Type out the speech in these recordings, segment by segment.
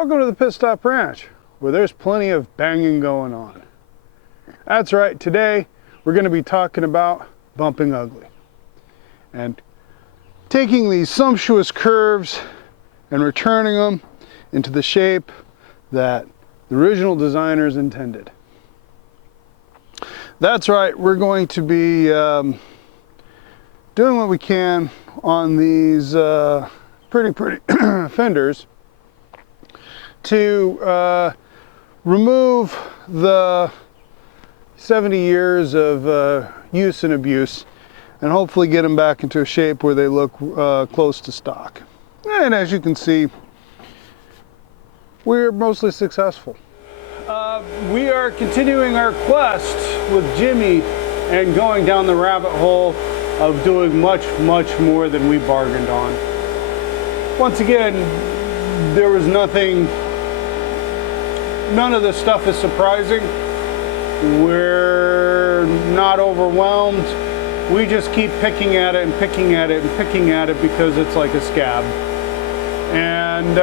Welcome to the Pit Stop Ranch, where there's plenty of banging going on. That's right, today we're going to be talking about bumping ugly and taking these sumptuous curves and returning them into the shape that the original designers intended. That's right, we're going to be doing what we can on these pretty fenders to remove the 70 years of use and abuse and hopefully get them back into a shape where they look close to stock. And as you can see, we're mostly successful. We are continuing our quest with Jimmy and going down the rabbit hole of doing much more than we bargained on. Once again, there was nothing, none of this stuff is surprising. We're not overwhelmed. We just keep picking at it and picking at it and picking at it because it's like a scab. And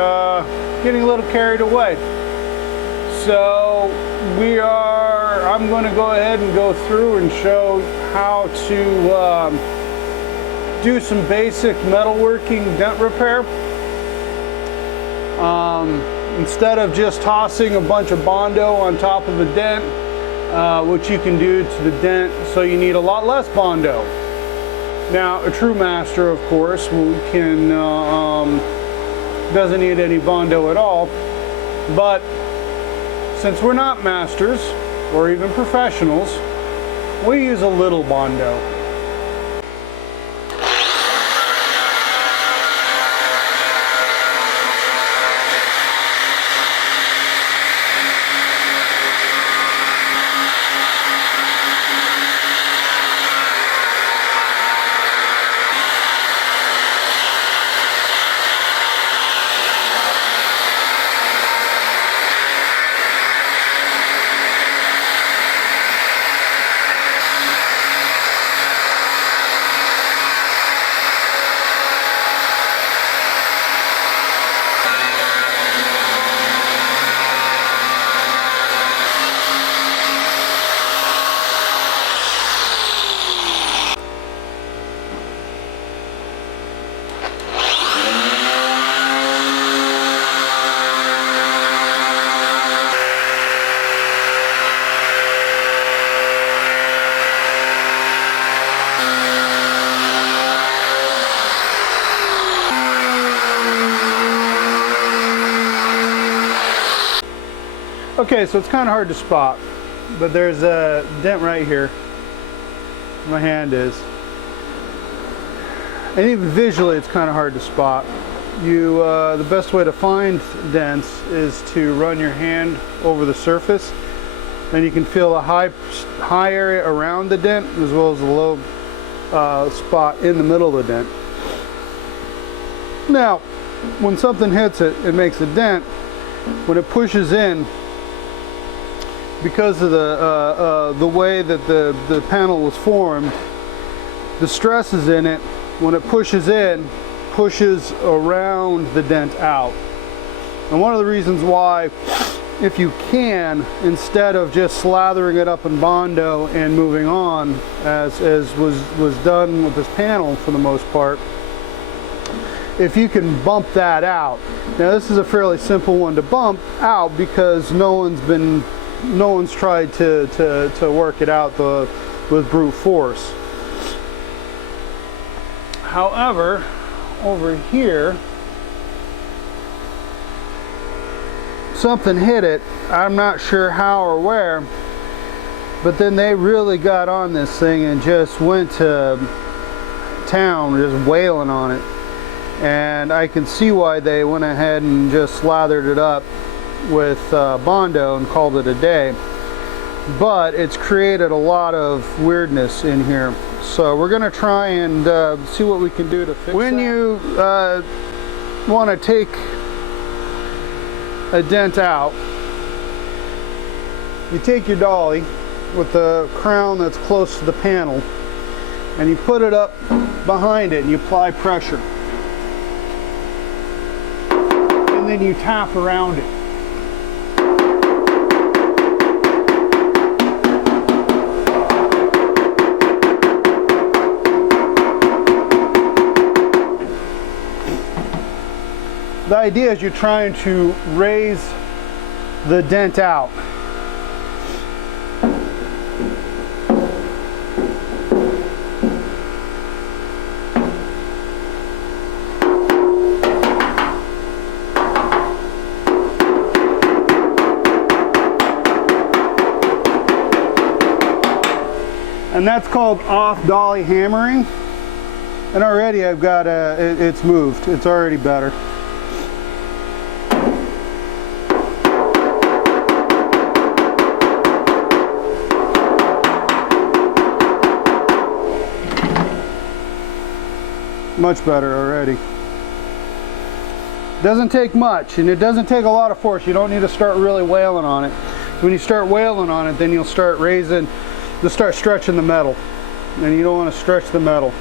getting a little carried away. So I'm going to go ahead and go through and show how to do some basic metalworking dent repair. Instead of just tossing a bunch of Bondo on top of a dent, what you can do to the dent, so you need a lot less Bondo. Now, a true master, of course, doesn't need any Bondo at all, but since we're not masters or even professionals, we use a little Bondo. Okay, so it's kind of hard to spot, but there's a dent right here. My hand is. And even visually, it's kind of hard to spot. The best way to find dents is to run your hand over the surface, and you can feel the high area around the dent as well as the low spot in the middle of the dent. Now, when something hits it, it makes a dent. When it pushes in, because of the way that the panel was formed, the stresses in it, when it pushes in, pushes around the dent out. And one of the reasons why, if you can, instead of just slathering it up in Bondo and moving on, as was done with this panel for the most part, if you can bump that out. Now this is a fairly simple one to bump out because no one's tried to work it out with brute force. However, over here, something hit it. I'm not sure how or where, but then they really got on this thing and just went to town, just wailing on it. And I can see why they went ahead and just slathered it up with Bondo and called it a day. But it's created a lot of weirdness in here. So we're going to try and see what we can do to fix it. When you want to take a dent out, you take your dolly with the crown that's close to the panel and you put it up behind it and you apply pressure. And and then you tap around it. The idea is you're trying to raise the dent out. And that's called off dolly hammering. And already I've got it's moved. It's already better. Much better already. Doesn't take much, and it doesn't take a lot of force. You don't need to start really wailing on it. When you start wailing on it, then you'll start stretching the metal, and you don't want to stretch the metal.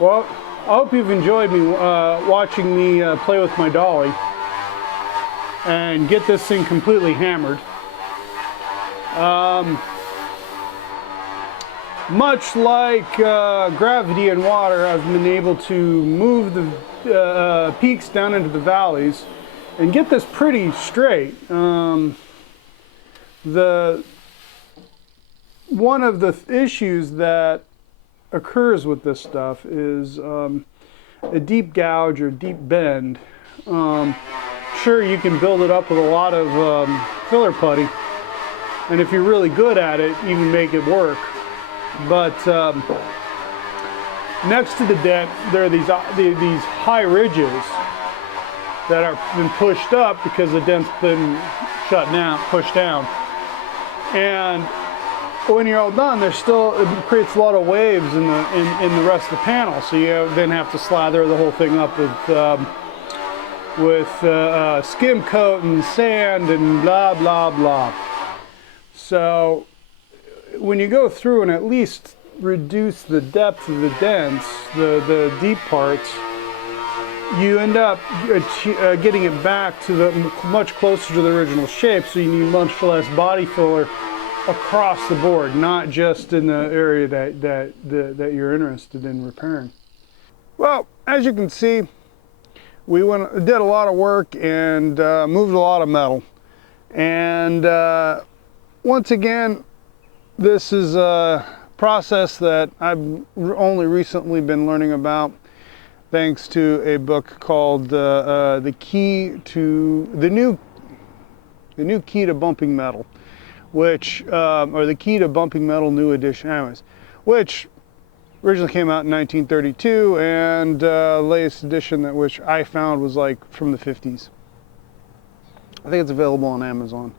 Well, I hope you've enjoyed me watching me play with my dolly and get this thing completely hammered. Much like gravity and water, I've been able to move the peaks down into the valleys and get this pretty straight. One of the issues that occurs with this stuff is a deep gouge or deep bend. Sure, you can build it up with a lot of filler putty, and if you're really good at it, even make it work. But next to the dent, there are these high ridges that are been pushed up because the dent's been pushed down. And when you're all done, there's still, it creates a lot of waves in the rest of the panel. So you then have to slather the whole thing up with skim coat and sand and blah blah blah. So when you go through and at least reduce the depth of the dents, the deep parts, you end up getting it back to much closer to the original shape. So you need much less body filler across the board, not just in the area that you're interested in repairing. Well, as you can see, we did a lot of work and moved a lot of metal. And once again, this is a process that I've only recently been learning about, thanks to a book called the New Key to Bumping Metal, which or the Key to Bumping Metal New Edition, anyways, which originally came out in 1932, and the latest edition which I found was like from the 50s. I think it's available on Amazon.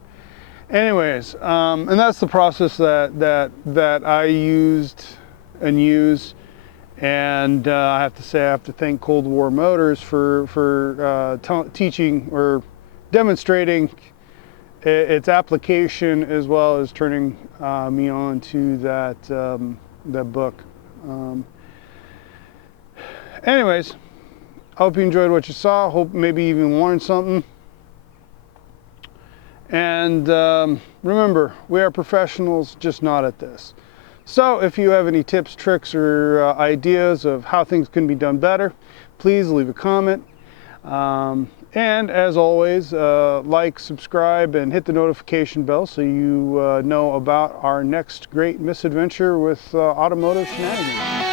Anyways, and that's the process that I used and use, and I have to say I have to thank Cold War Motors for teaching or demonstrating its application, as well as turning me on to that book. Anyways, I hope you enjoyed what you saw. Hope maybe even learned something. And remember, we are professionals, just not at this. So if you have any tips, tricks, or ideas of how things can be done better, please leave a comment. And as always, like, subscribe, and hit the notification bell so you know about our next great misadventure with automotive shenanigans.